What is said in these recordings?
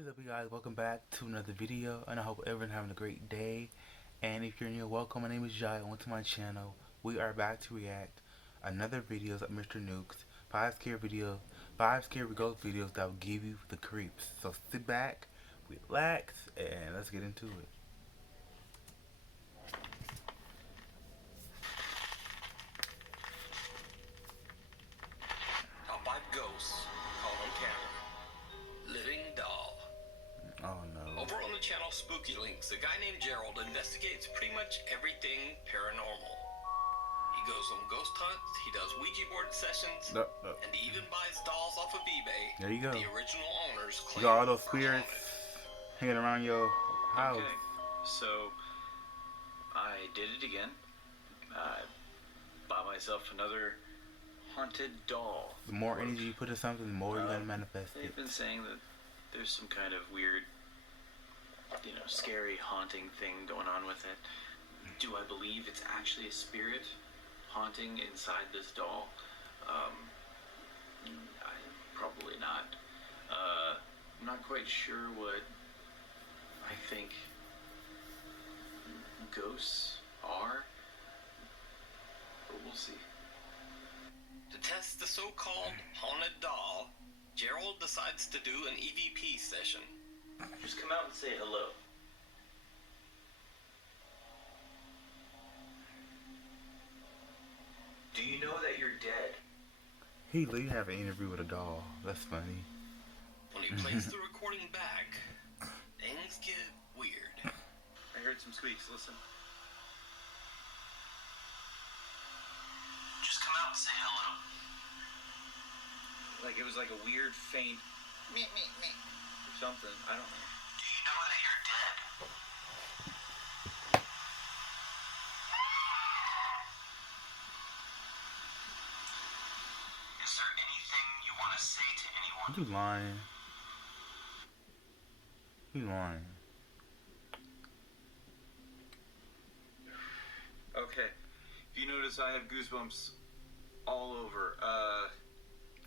What is up, you guys? Welcome back to another video, and I hope everyone's having a great day. And if you're new, welcome. My name is Jai. Welcome to my channel. We are back to react another videos of Mr. Nukes, 5 scary ghost videos that will give you the creeps. So sit back, relax, and let's get into it. Top 5 ghosts caught on camera. Living doll. Oh no. Over on the channel Spooky Links, a guy named Gerald investigates pretty much everything paranormal. He goes on ghost hunts, he does Ouija board sessions, and he even buys dolls off of eBay. There you go. The original owners claim You got all those spirits hanging around your house. Okay, so I did it again. I bought myself another haunted doll. The more energy you put into something, the more you're gonna manifest it. They've been saying that there's some kind of weird, scary haunting thing going on with it. Do I believe it's actually a spirit haunting inside this doll? Probably not. I'm not quite sure what I think ghosts are, but we'll see. To test the so-called haunted doll, Gerald decides to do an EVP session. Just come out and say hello. Do you know that you're dead? He literally have an interview with a doll. That's funny. When he plays the recording back, things get weird. I heard some squeaks, listen. Just come out and say hello. Like it was like a weird faint meh meh meh or something. I don't know. Do you know that you're dead? Is there anything you want to say to anyone? You lying. You lying. Okay. If you notice, I have goosebumps all over.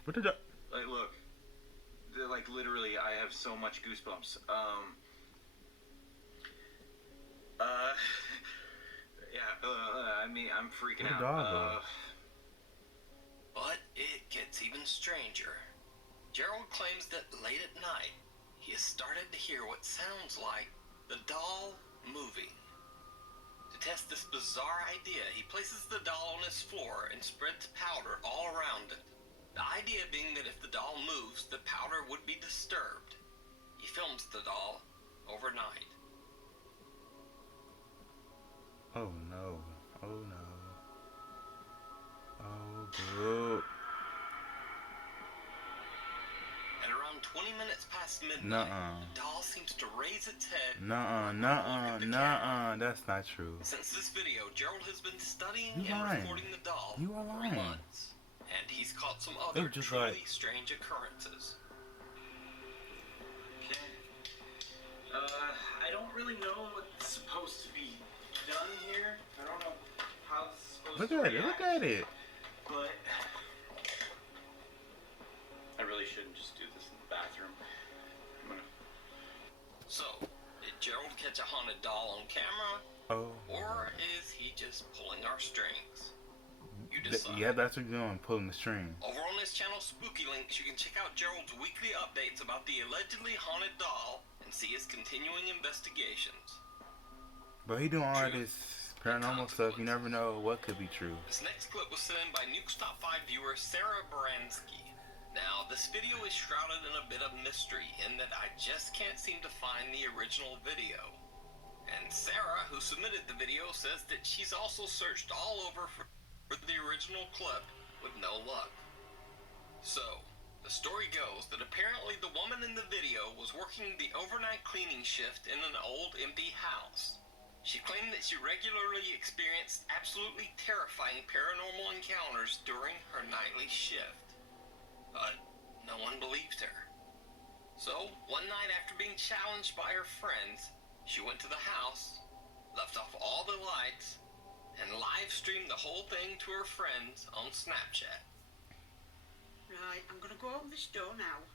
What did that? Like, look. Like, literally, I have so much goosebumps. I mean, I'm freaking What a out. dog. But it gets even stranger. Gerald claims that late at night, he has started to hear what sounds like the doll moving. To test this bizarre idea, he places the doll on his floor and spreads powder all around it. The idea being that if the doll moves, the powder would be disturbed. He films the doll overnight. Oh no. Oh no. Oh boo. At around 20 minutes past midnight, Nuh-uh. the doll seems to raise its head. Nuh-uh. That's not true. Since this video, Gerald has been studying You and lying. recording the doll You are for lying. months, and he's caught some other just truly like- strange occurrences. Okay. I don't really know what's supposed to be done here. I don't know how this is supposed Look to at it. react, Look at it. But I really shouldn't just do this in the bathroom. I'm gonna... So, did Gerald catch a haunted doll on camera, Oh. or is he just pulling our strings? You decide. Yeah, that's what you're doing. Pulling the string. Over on this channel, Spooky Links, you can check out Gerald's weekly updates about the allegedly haunted doll and see his continuing investigations. But he doing all this paranormal stuff. You never know what could be true. This next clip was sent in by Nukes Top 5 viewer Sarah Baranski. Now, this video is shrouded in a bit of mystery in that I just can't seem to find the original video. And Sarah, who submitted the video, says that she's also searched all over for the original clip with no luck. So, the story goes that apparently the woman in the video was working the overnight cleaning shift in an old empty house. She claimed that she regularly experienced absolutely terrifying paranormal encounters during her nightly shift. But no one believed her. So, one night after being challenged by her friends, she went to the house, left off all the lights, and live streamed the whole thing to her friends on Snapchat. Right, I'm going to go open this door now.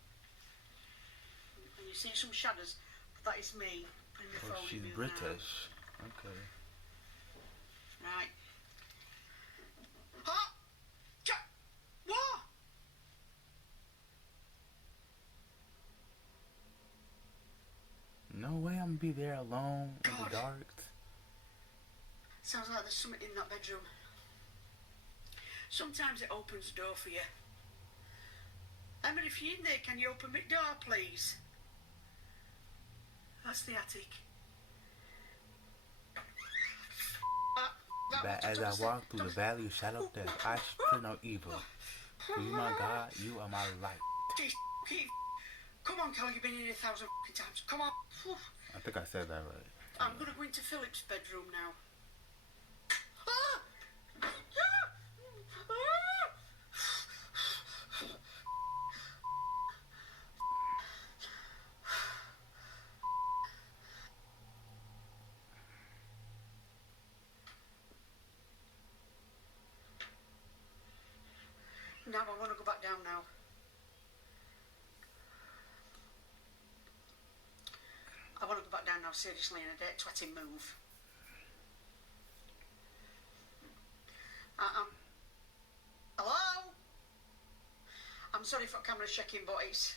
and you see some shadows, that is me putting my phone she's in mute British. Okay. now. Right. Huh? What? No way I'm gonna be there alone in the dark. Sounds like there's something in that bedroom. Sometimes it opens the door for you. Emma, if you're in there, can you open my door, please? That's the attic. But as I walk through the valley of shadow of death, I fear no evil. For you, my God, you are my light. Come on, Cal, you've been in here 1,000 times. Come on. I think I said that right. I'm going to go into Philip's bedroom now. Now I want to go back down now. I want to go back down now, seriously, in a dead twatting move. Hello? I'm sorry for camera shaking, but it's...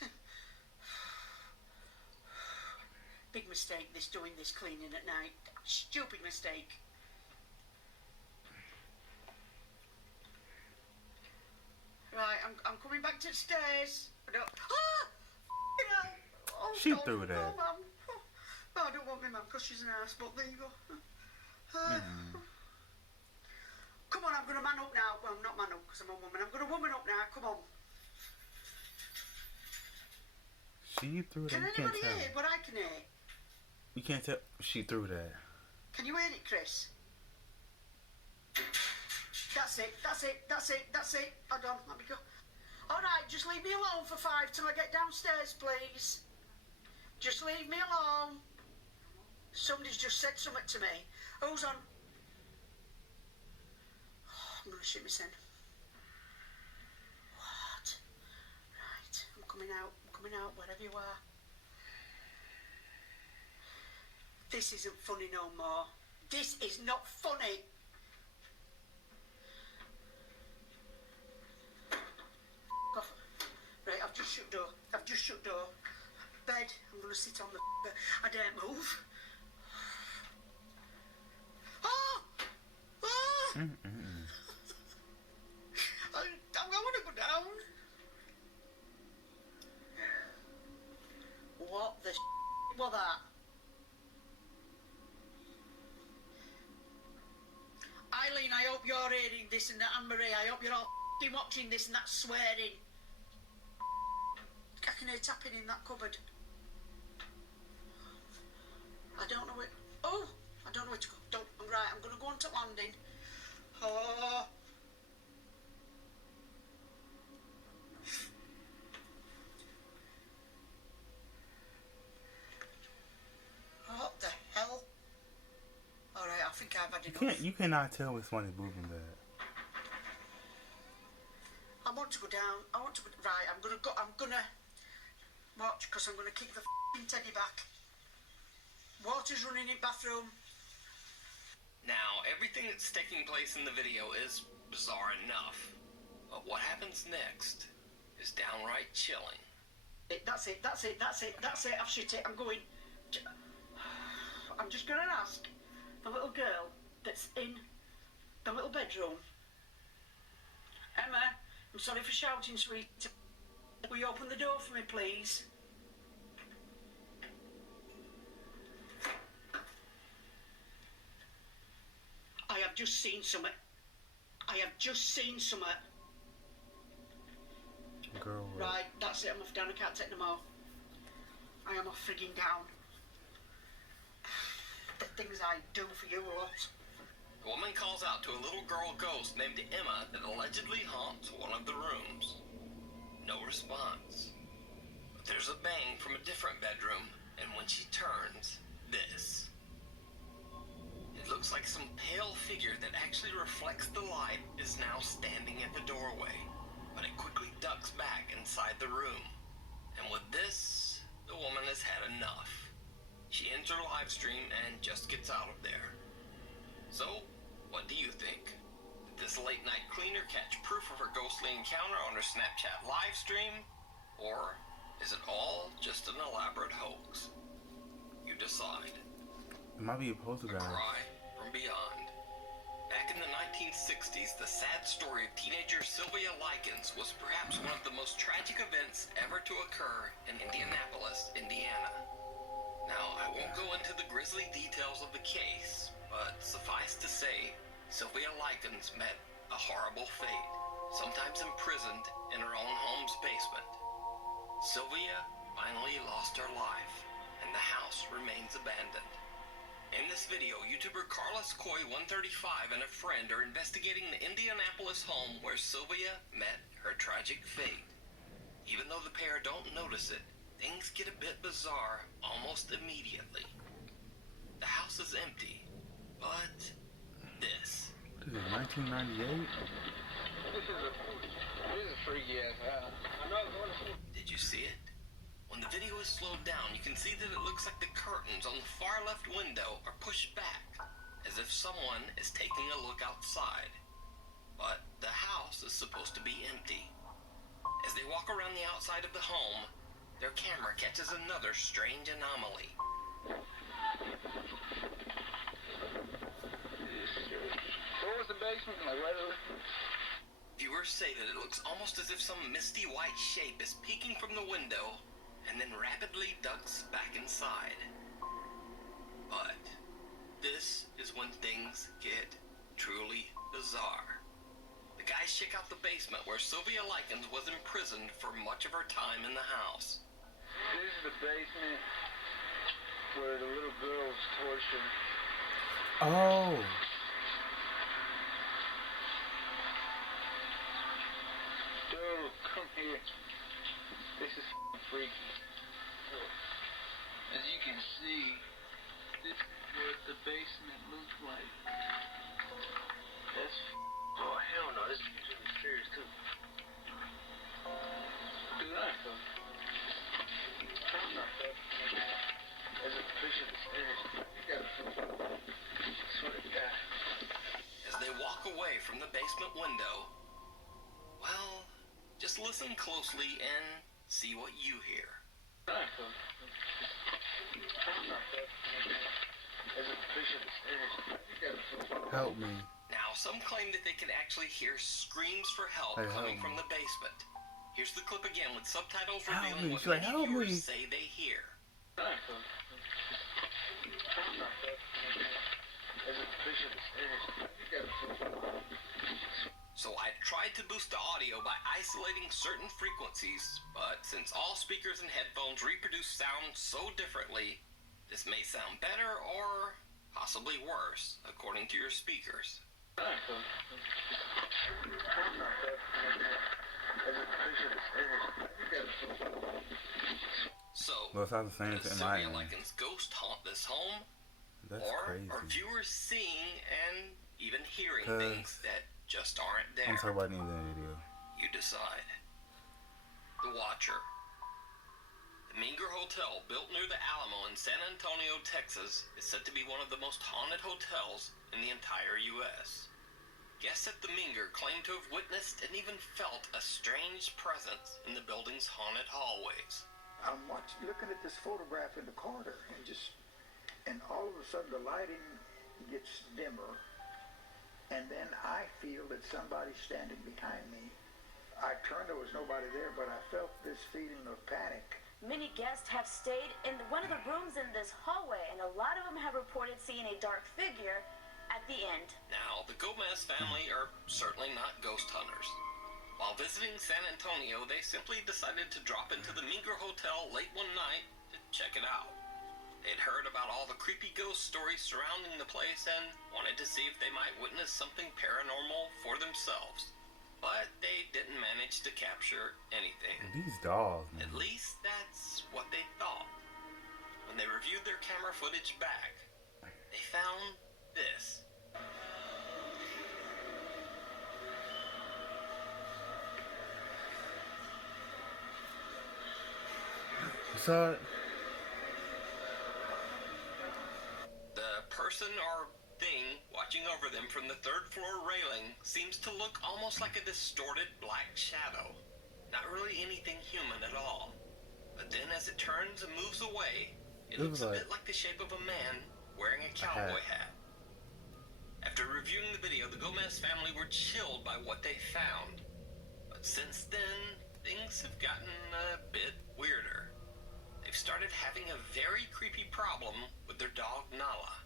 Big mistake, doing this cleaning at night. Stupid mistake. Right, I'm coming back to the stairs. I don't... Oh, She threw that. Oh, Mum. Oh, I don't want my mum because she's an ass, but there you go. Come on, I'm going to man up now. Well, not man up because I'm a woman. I'm going to woman up now. Come on. She threw that. Can You can't anybody tell. hear what I can hear? You can't tell. She threw that. Can you hear it, Chris? That's it. Hold on, let me go. Alright, just leave me alone for 5 till I get downstairs, please. Just leave me alone. Somebody's just said something to me. Who's on? Oh, I'm going to shit myself. What? Right, I'm coming out, wherever you are. This isn't funny no more. This is not funny. Off. Right, I've just shut door. Bed, I'm going to sit on the bed. I daren't move. Oh! Oh! I want to go down. What the what that? Eileen, I hope you're hearing this and that. Anne-Marie, I hope you're all watching this and that swearing. I can hear tapping in that cupboard. I don't know where... Oh! I don't know where to go. Right, I'm going to go on to landing. Oh... What the hell? Alright, I think I've had enough. You cannot tell when someone is moving that. I want to go down. Right, I'm gonna watch because I'm gonna kick the f***ing teddy back. Water's running in bathroom. Now, everything that's taking place in the video is bizarre enough, but what happens next is downright chilling. That's it. I've shit it. I'm going. I'm just gonna ask the little girl that's in the little bedroom. Emma, I'm sorry for shouting, sweet. Will you open the door for me, please? I have just seen something. Girl. Right, that's it. I'm off down. I can't take no more. I am off frigging down. The things I do for you lot. A woman calls out to a little girl ghost named Emma that allegedly haunts one of the rooms. No response. But there's a bang from a different bedroom, and when she turns, this. It looks like some pale figure that actually reflects the light is now standing at the doorway, but it quickly ducks back inside the room. And with this, the woman is her live stream and just gets out of there. So, what do you think? Did this late night cleaner catch proof of her ghostly encounter on her Snapchat live stream? Or is it all just an elaborate hoax? You decide. It might be a poster A guy. cry from beyond. Back in the 1960s, the sad story of teenager Sylvia Likens was perhaps one of the most tragic events ever to occur in Indianapolis, Indiana. Now, I won't go into the grisly details of the case, but suffice to say, Sylvia Likens met a horrible fate, sometimes imprisoned in her own home's basement. Sylvia finally lost her life, and the house remains abandoned. In this video, YouTuber Carlos Coy135 and a friend are investigating the Indianapolis home where Sylvia met her tragic fate. Even though the pair don't notice it, things get a bit bizarre almost immediately. The house is empty, but this. What is it, 1998? This is a freaky ass house. Did you see it? When the video is slowed down, you can see that it looks like the curtains on the far left window are pushed back, as if someone is taking a look outside. But the house is supposed to be empty. As they walk around the outside of the home, their camera catches another strange anomaly. What was the basement like? Viewers say that it looks almost as if some misty white shape is peeking from the window and then rapidly ducks back inside. But this is when things get truly bizarre. The guys check out the basement where Sylvia Likens was imprisoned for much of her time in the house. This is the basement where the little girl was tortured. Oh. Dude, come here. This is freaky. As you can see, this is what the basement looks like. That's oh hell no, this is really serious too. Dude, I feel. There's a picture of the stairs. You gotta swear to God. As they walk away from the basement window, well, just listen closely and see what you hear. I feel. There's a picture of the stairs. You gotta Help me. Now, some claim that they can actually hear screams for help Hey, coming help from me. the basement. Here's the clip again with subtitles Help revealing me, what she's like, many help viewers me. say they hear. I feel. There's a picture of the stairs. You gotta So I tried to boost the audio by isolating certain frequencies, but since all speakers and headphones reproduce sound so differently, this may sound better or possibly worse, according to your speakers. I feel. There's a picture of the stairs. You gotta So, Well, it's not the same does to Sylvia mine. Likens' ghost haunt this home? That's Or crazy. are viewers seeing and even hearing 'Cause things that just aren't there? I'm talking about in the video. You decide. The Watcher. The Meanger Hotel, built near the Alamo in San Antonio, Texas, is said to be one of the most haunted hotels in the entire U.S. Guests at the Meanger claim to have witnessed and even felt a strange presence in the building's haunted hallways. I'm looking at this photograph in the corner, and all of a sudden the lighting gets dimmer, and then I feel that somebody's standing behind me. I turned, there was nobody there, but I felt this feeling of panic. Many guests have stayed in one of the rooms in this hallway, and a lot of them have reported seeing a dark figure at the end. Now, the Gomez family are certainly not ghost hunters. While visiting San Antonio, they simply decided to drop into the Meanger Hotel late one night to check it out. They'd heard about all the creepy ghost stories surrounding the place and wanted to see if they might witness something paranormal for themselves. But they didn't manage to capture anything. These dolls, man. At least that's what they thought. When they reviewed their camera footage back, they found this. You saw it? person or thing watching over them from the third floor railing seems to look almost like a distorted black shadow. Not really anything human at all. But then as it turns and moves away, it looks a bit like the shape of a man wearing a cowboy hat. After reviewing the video, the Gomez family were chilled by what they found. But since then, things have gotten a bit weirder. They've started having a very creepy problem with their dog Nala.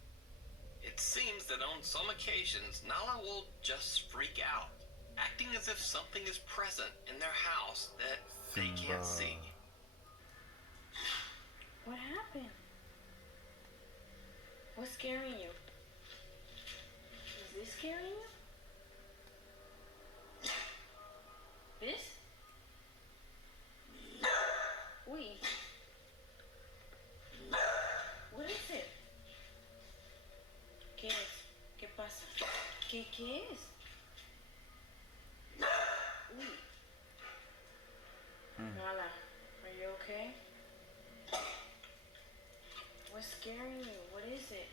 It seems that on some occasions, Nala will just freak out, acting as if something is present in their house that they can't see. What happened? What's scaring you? Is this scaring you? This? Oui. What is it? ¿Qué es? ¿Qué pasa? ¿Qué es? Uy. Nala, are you okay? What's scaring you? What is it?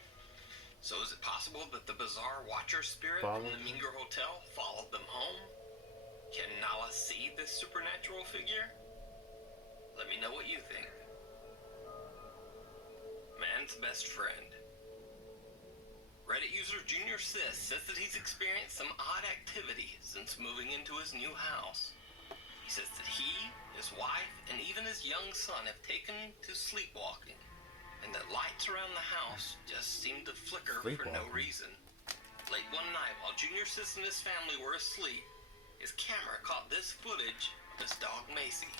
So is it possible that the bizarre watcher spirit from the Minger Hotel followed them home? Can Nala see this supernatural figure? Let me know what you think. Man's best friend. Reddit user Junior Sis says that he's experienced some odd activity since moving into his new house. He says that he, his wife, and even his young son have taken to sleepwalking, and that lights around the house just seem to flicker for no reason. Late one night, while Junior Sis and his family were asleep, his camera caught this footage of his dog Macy.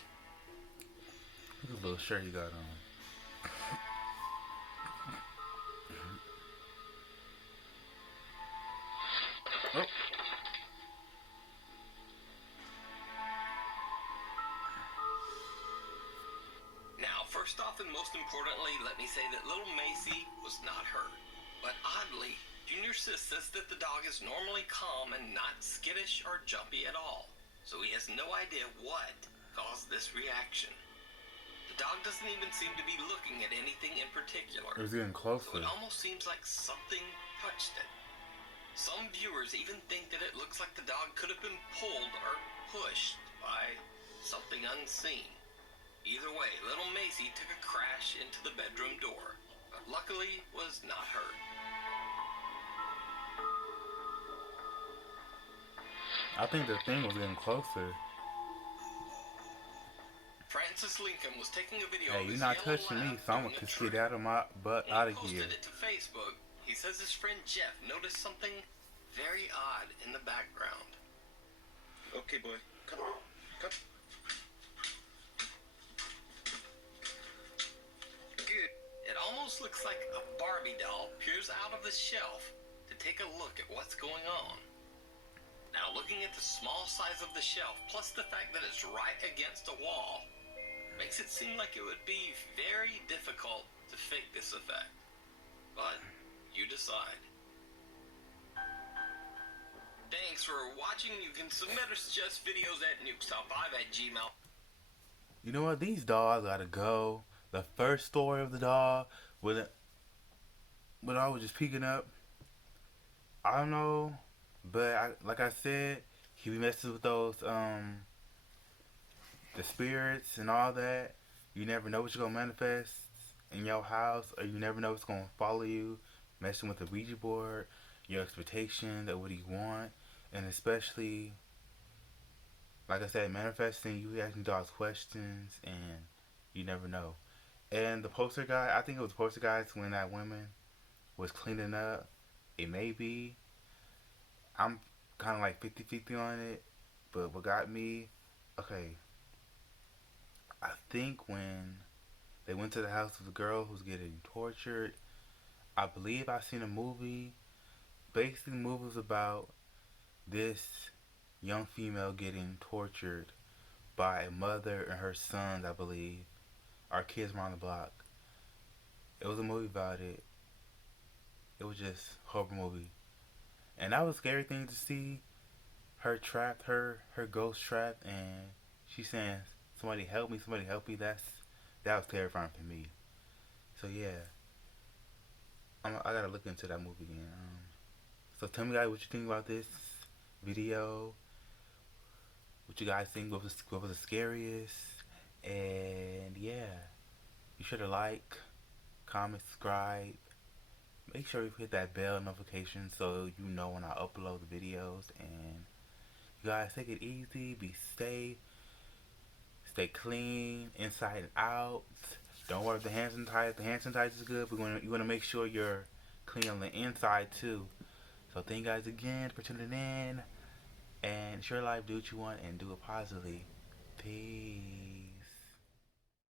Look at the little shirt he got on. Oh. Now, first off and most importantly, let me say that little Macy was not hurt. But oddly, Junior Sis says that the dog is normally calm and not skittish or jumpy at all. So he has no idea what caused this reaction. The dog doesn't even seem to be looking at anything in particular. It was getting closer. So it almost seems like something touched it. Some viewers even think that it looks like the dog could have been pulled or pushed by something unseen. Either way, little Macy took a crash into the bedroom door, but luckily was not hurt. I think the thing was getting closer. Francis Lincoln was taking a video Hey, of you're his not yellow touching me, lab so I'm doing gonna a get trick. out of my butt When out he of posted here. it to Facebook, he says his friend Jeff noticed something very odd in the background. Okay, boy. Come on. Come. Good. It almost looks like a Barbie doll peers out of the shelf to take a look at what's going on. Now, looking at the small size of the shelf, plus the fact that it's right against a wall, makes it seem like it would be very difficult to fake this effect. But you decide. Thanks for watching. You can submit or suggest videos at nukestop5@gmail. You know what? These dogs gotta go. The first story of the dog, when I was just peeking up, I don't know, but like I said, he be messing with those the spirits and all that. You never know what's gonna manifest in your house, or you never know what's gonna follow you. Messing with the Ouija board, your expectations of what you want, and especially, like I said, manifesting. You asking dogs questions, and you never know. And the poster guy, I think it was poster guys when that woman was cleaning up. It may be. I'm kind of like 50-50 on it, but what got me, okay, I think when they went to the house of the girl who's getting tortured, I believe I seen a movie. Basically, the movie was about this young female getting tortured by a mother and her sons, I believe. Our kids were on the block. It was a movie about it. It was just a horrible movie. And that was a scary thing to see. Her trapped, her ghost trapped, and she's saying, somebody help me, somebody help me. That was terrifying for me. So yeah. I gotta look into that movie again. So tell me guys what you think about this video. What you guys think? What was the scariest? And yeah, be sure to like, comment, subscribe. Make sure you hit that bell notification so you know when I upload the videos. And you guys take it easy, be safe, stay clean inside and out. Don't worry if the hand sanitizer. The hand sanitizer is good, but you want to make sure you're clean on the inside too. So thank you guys again for tuning in. And share life, do what you want, and do it positively. Peace.